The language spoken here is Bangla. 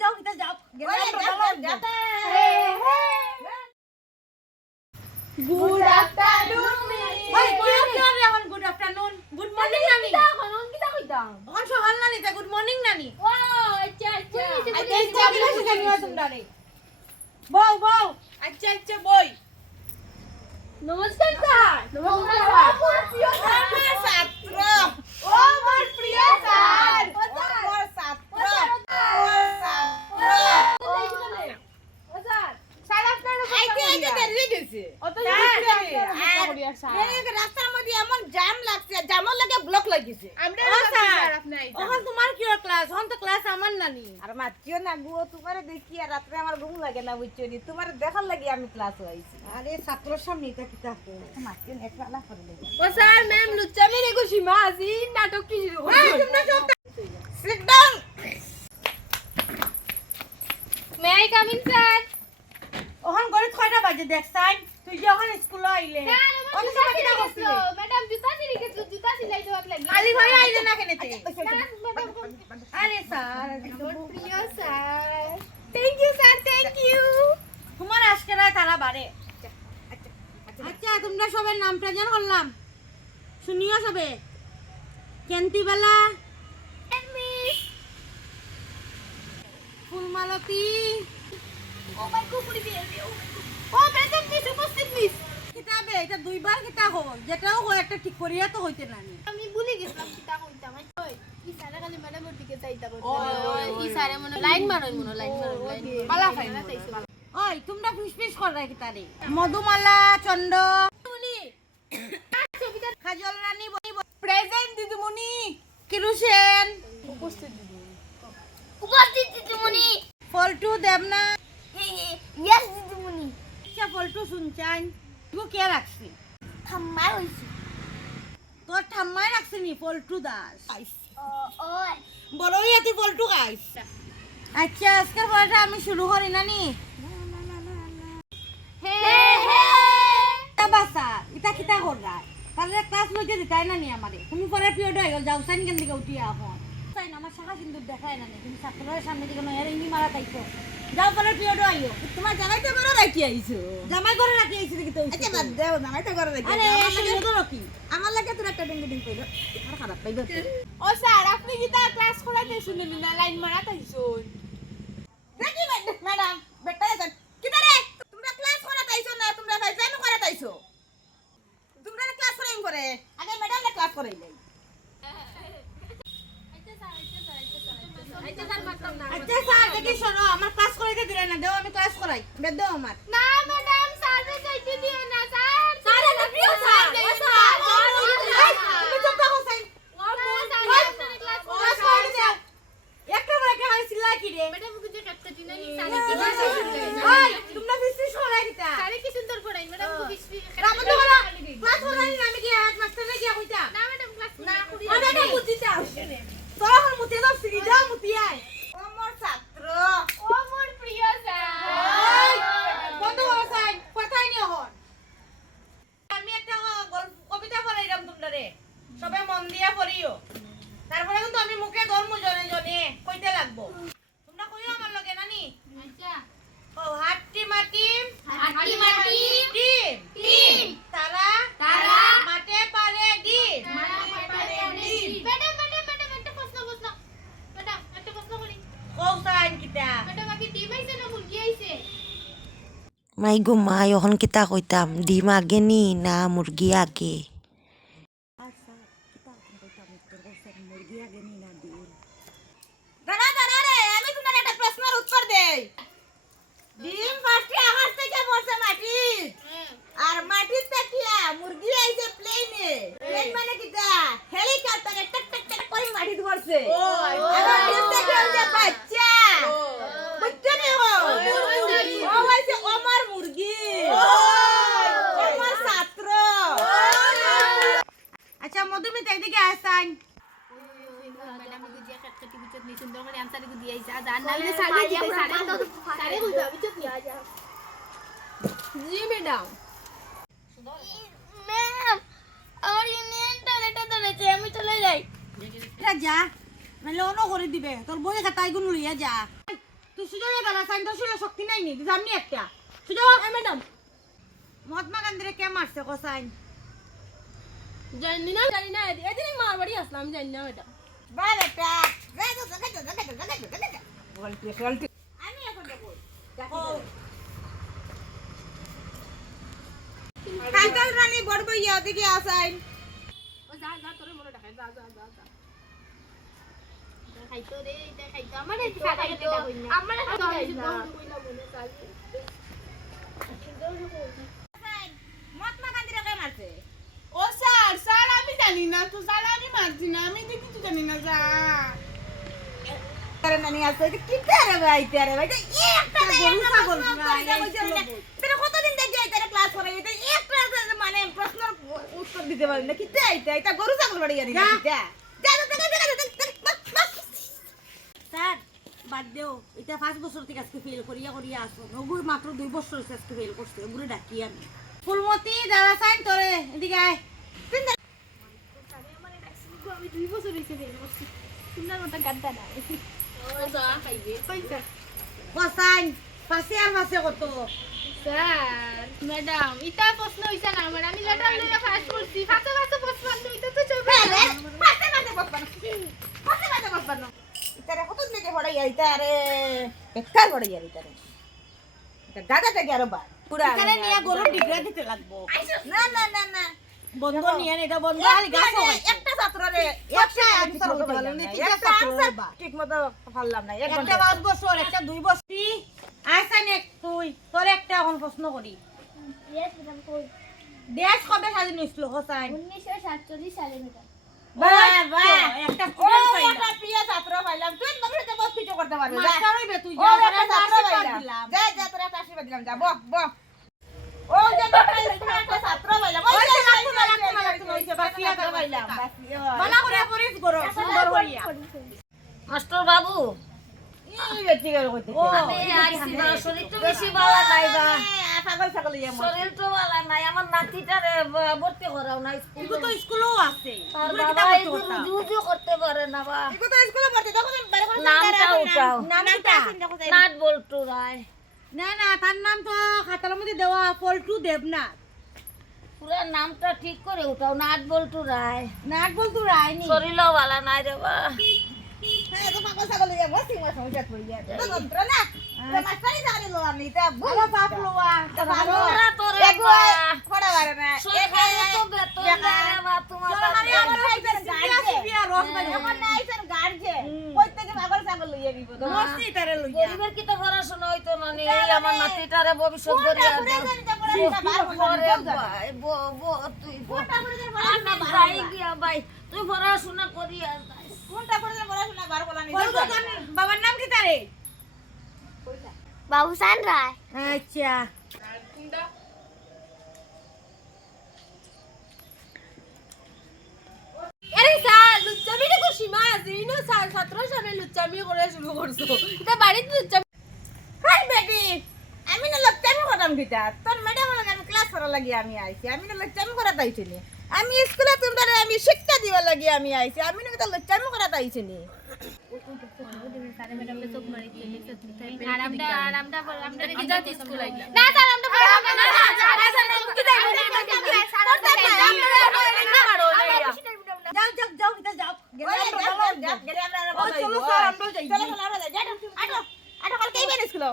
যাও এটা যাও গুড আফটারনুন ওই কি করে এখন গুড আফটারনুন গুড মর্নিং নানি কিতা কইতাম এখন সকাল নানি তা গুড মর্নিং নানি ও আচ্ছা আচ্ছা আচ্ছা ইচ্ছা কি লাগছে জানি না তোমরা রে বউ বউ আচ্ছা আচ্ছা বই নমস্কার স্যার নমস্কার আমার প্রিয় স্যার আমার ছাত্র ও আমার প্রিয় স্যার আমার ছাত্র ও স্যার স্যার আপনার আইতে আইতে দেরি গেছে অত রাস্তার মধ্যে এমন জ্যাম লাগছে জ্যামের লাগে ব্লক লাগিছে আমরা স্যার আপনি এখন তোমার কি ক্লাস এখন তো ক্লাস আমার নানি আর মাতিও না গো তোমারে দেখি আর রাত্রে আমার ঘুম লাগে না বুঝছো নি তোমার দেখার লাগি আমি ক্লাস হইছি আরে ছাত্রর সামনে এটা কি তাকো মাতিও না একটু আলাপ করে দেব ও স্যার ম্যাম লুচ্চা মেরে গো সীমা আজি নাটক কি শুরু তোমরা সব sit down may I come in sir ওখান করে 6টা বাজে দেখছাই তুই যখন স্কুলে আইলে অত সময় কি করছিস ম্যাডাম জুতা সিলাই গেছে জুতা সিলাই দেওয়ার লাগি খালি ভাই আইলে না কেনেতে আরে স্যার প্রিয় sir thank you sir thank you তোমার আজকে রায় তারা বাড়ে আচ্ছা তোমরা সবার নাম প্রেজেন্ট করলাম শুনিও সবে কেন্তিবেলা মিস ফুলমালতী ও মাই কুকুরি বেবি ও প্রেজেন্ট মিস উপস্থিত মিস কিতাবে এটা দুইবার কিতা হল যেটাও হয় একটা ঠিক করিয়া তো হইতে নানি আমি ভুলে গেছিলাম কিটা কইতাম ওই ই সারা খালি ম্যাডামের দিকে চাইতা করতে ই সারা মনে লাইন মারই লাইন পালা ফাইন ওই তোমরা ফিস করাই কিতারে মধুমালা চন্দ মুনি ছবিটা কাজল রানী প্রেজেন্ট দিদিমণি কিরুসেন উপস্থিত দিদিমণি ফলটু দেবনা ইয়েস দিদিমণি আচ্ছা ফলটু শুনছান তুই কে রাখছি থাম্মাই হইছে তোর ঠাম্মাই রাখছি নি ফলটু দাস ও বড় হইয়া তুই ফলটু গাইস আচ্ছা আজকের পড়াটা আমি শুরু করি নানি হে বাসা এটা কিতা কররা তাহলে ক্লাস লইতে দিতাই নানি আমারে তুমি পরের পিরিয়ড হয়ে গেল যাও সাইন কেন দিকে উঠিয়া এখন সাইন আমার শাখা সিন্দুর দেখায় নানি তুমি ছাত্রদের সামনে দিকে নয় ইঙ্গি মারা তাইছো যাও পরের পিরিয়ড আইও তোমার জামাইতে করে রাখি আইছো জামাই করে রাখি আইছি দেখি তো আচ্ছা বাদ দেও জামাইতে করে রাখি আরে সুন্দর কি আমার লাগে তোর একটা ডিং ডিং কইলো আর খারাপ পাইলো ও স্যার আপনি কি তা ক্লাস করাতে শুনেন না লাইন মারা তাইছুন দেখি ম্যাডাম বেটা এসে কিটা রে তোমরা ক্লাস করাতে আইছো না তোমরা ভাই জানো করাতে আইছো তোমরা ক্লাস করাইম করে আগে ম্যাডাম না ক্লাস করাইলে আচ্ছা স্যার মারতাম না আচ্ছা স্যার দেখি শোনো আমার ক্লাস করাইতে দিলে না দেও আমি ক্লাস করাই বেদ দাও আমার না ম্যাডাম স্যার চাইতে দিও না স্যার স্যার না প্রিয় স্যার ও স্যার তুমি চুপ থাকো সাইন ক্লাস করাইতে দাও একটা ব্রেকে হইছিল কি রে ম্যাডাম বুঝে কাটতে দিনা নি ওই তোমরা ফিস করাই দিতা স্যারে কি সুন্দর পড়াই ম্যাডাম খুব রামন তো বলা ক্লাস করাই না আমি কি এক মাস্টার না কি কইতা না ম্যাডাম ক্লাস না করি আরে না বুঝিতা তোরা হল মুতে দাও সিগি যাও মুতি আয় আমার ছাত্র ও মোর প্রিয় ওই স্যার বন্ধ করো সাইন কথাই নি হন আমি একটা কবিতা পড়াইলাম তোমরা সবাই মন দিয়া পড়িও তারপরে কিন্তু আমি মুখে ধর্ম জনে জনে কইতে লাগবো তোমরা কইও আমার লগে নানি আচ্ছা ও হাট্টি মাটি হাট্টি মাটি ডিম ডিম তারা তারা মাঠে পারে ডিম ম্যাডাম একটা প্রশ্ন ম্যাডাম একটা প্রশ্ন করি কও সাইন কিতা ম্যাডাম আগে ডিম আইছে না মুরগি আইছে মাই গো মা এখন কিতা কইতাম ডিম আগে নি না মুরগি আগে দাঁড়া দাঁড়া রে আমি তোমার একটা প্রশ্নের উত্তর দেই ডিম ফার্স্টে আকাশ থেকে পড়ছে মাটি আর মাটির থেকে মুরগি আইছে প্লেনে প্লেন মানে কিটা হেলিকপ্টারে টক টক টক করে মাটি ধরছে আর ডিম থেকে হচ্ছে বাচ্চা বাচ্চা নে ও হইছে আমার মুরগি আমার ছাত্র আচ্ছা মধুমিতা এদিকে আসান ম্যাডাম বুঝি একটা টিভিতে নি সুন্দর করে आंसर को दिया इसा জান না হলে সাড়ে কইবা বিচত নি জি ম্যাডাম ম্যাম আমার ইউনিয়ন টয়লেটে ধরেছে আমি চলে যাই যা নাহলে অন্য করে দিবে তোর বই খাতায় গুন লইয়া যা তুই সুযোগে দাঁড়া সাইন তো শুলে শক্তি নাই নি তুই জানি একটা সুযোগ ম্যাডাম মহাত্মা গান্ধীরে কে মারছে কোসাইন জানি না এদিন মার বাড়ি আসলাম আমি জানি না ম্যাডাম বা বেটা বলতে আমি এখন যাবো কাজল রানী বড় বইয়া ওদিকে আসাইন ও যা তোরে মনে রাখে যা খাইতো রে এটা খাইতো আমার এই খাইতো আমার খাইতো মহাত্মা গান্ধীরে কে মারছে ও স্যার আমি জানি না তো স্যার আমি মারছি না আমি দেখি তো জানি না স্যার আরে নানি আছে কি করে ভাই তেরে ভাই একটা গরু ছাগল তেরে কতদিন দেখি তেরে ক্লাস করে এটা একটা মানে প্রশ্নের উত্তর দিতে পারি না কি তাইতে এটা গরু ছাগল বাড়ি জানি না যা স্যার বাদ দেও এটা 5 বছর থেকে আজকে ফেল করিয়া আসো নগুর মাত্র 2 বছর আজকে ফেল করছে ওগুলো ডাকি আমি ফুলমতি দাঁড়া সাইন তোরে এদিকে আয় আমি 2 বছর হইছে ফেল করছি সুন্দর মতো গাদ্দা না ও যা খাইবে কইছে কোসাইন পাশে আর মাসে কত স্যার ম্যাডাম ইটা প্রশ্ন হইছে না আমার আমি লেটার লইয়া পাস করছি ফাতে প্রশ্ন হইতো তো চলবে মাঝে বসবানো তেরে কতদিন দেখি পড়াই আইতা আরে বেকার পড়াই আই তারে এটা দাদা থেকে আরো বা পুরা এখানে নিয়ে গরম ডিগ্রা দিতে লাগবো না না না না বন্ধ নিয়ে এটা বন্ধ খালি গাছ একটা ছাত্ররে একটা আনসার হতে পারলাম না একটা আনসার ঠিকমতো পারলাম না এক একটা 5 বছর একটা 2 বছর আইসাইন এক তুই তোর একটা এখন প্রশ্ন করি ইয়েস ম্যাডাম কই দেশ কবে স্বাধীন হইছিল হোসাইন 1947 সালে ম্যাডাম বাবা একটা স্টুডেন্ট পাইলাম একটা প্রিয় ছাত্র পাইলাম তুই তোমার সাথে বস কিছু করতে পারবে যা মাস্টার হইবে তুই ও যা একটা ছাত্র পাইলাম দিলাম যা যা তোর একটা আশীর্বাদ দিলাম যা বক বক ও যে একটা ছাত্র পাইলাম ওই যে হইছে বাকিয়া দা পাইলাম মানা করে পরিস করো সুন্দর হইয়া মাস্টার বাবু এই ব্যক্তি করে কইতে আমি আইছি না শরীর তো বেশি ভালো নাই বা পাগল ছাগল ইয়া শরীর তো ভালো নাই আমার নাতিটারে ভর্তি করাও না এগুলো তো স্কুলও আছে আর এগুলো বাবা কিতাব এগুলো করতে জুজু করতে পারে না বা ইকো তো স্কুলে পড়তে তখন বাইরে করে নামটা উঠাও নামটা নাট বল্টু রায় না না তার নাম তো খাতার মধ্যে দেওয়া পল্টু দেবনাথ পুরা নামটা ঠিক করে উঠাও নাট বল্টু রায় নাট বলতু রায়নি শরীরও ভালো নাই রে বা হ্যাঁ তো পাগল ছাগল ইয়া বসি মা সমস্যা কইয়া তো যন্ত্র না তো মাস্টারই জানি লো আমি তা ভালো বাপ লোয়া ভালো তোরা তোরে একবার পড়া পারে না সরকারে তো বেতন দেয় রে বা তোমার আরে আমার আইছেন গার্জে সিপিয়া রস বানি আমার নাইছেন গার্জে কই থেকে পাগল ছাগল লইয়া দিব তো মস্তি তারে লইয়া গরিবের কি তো পড়াশোনা হইতো না নি এই আমার নাতিটারে ভবিষ্যৎ গড়িয়া দাও পরে ভাই তুই আমি যাই গিয়া ভাই তুই পড়াশোনা করিয়া যাই কোনটা করে পড়াশোনা বার বলা নি বলতো তোর বাবার নাম কি তারে বাবুসান রায় আচ্ছা আরে স্যার লুচ্চামিটা তো সীমা আছে ইনো স্যার ছাত্র সামনে লুচ্চামি করে শুরু করছো এটা বাড়িতে লুচ্চামি হাই বেবি আমি না লক্ষ্যামি করতাম কিটা তোর ম্যাডাম আমি ক্লাস করা লাগি আমি আইছি আমি না লক্ষ্যামি করা তাইছি নি আমি স্কুলে তোমরা আমি শিক্ষা দিবা লাগি আমি আইছি আমি না তো লক্ষ্যামি করা তাইছি নি আরামটা রেখে যাতে স্কুল আইলা না স্যার আমরা যাও যাও যাও এটা যাও গেলে আমরা চলো স্যার আমরা যাই চলো চলো আমরা যাই আটো আটো কাল কেই বেন স্কুল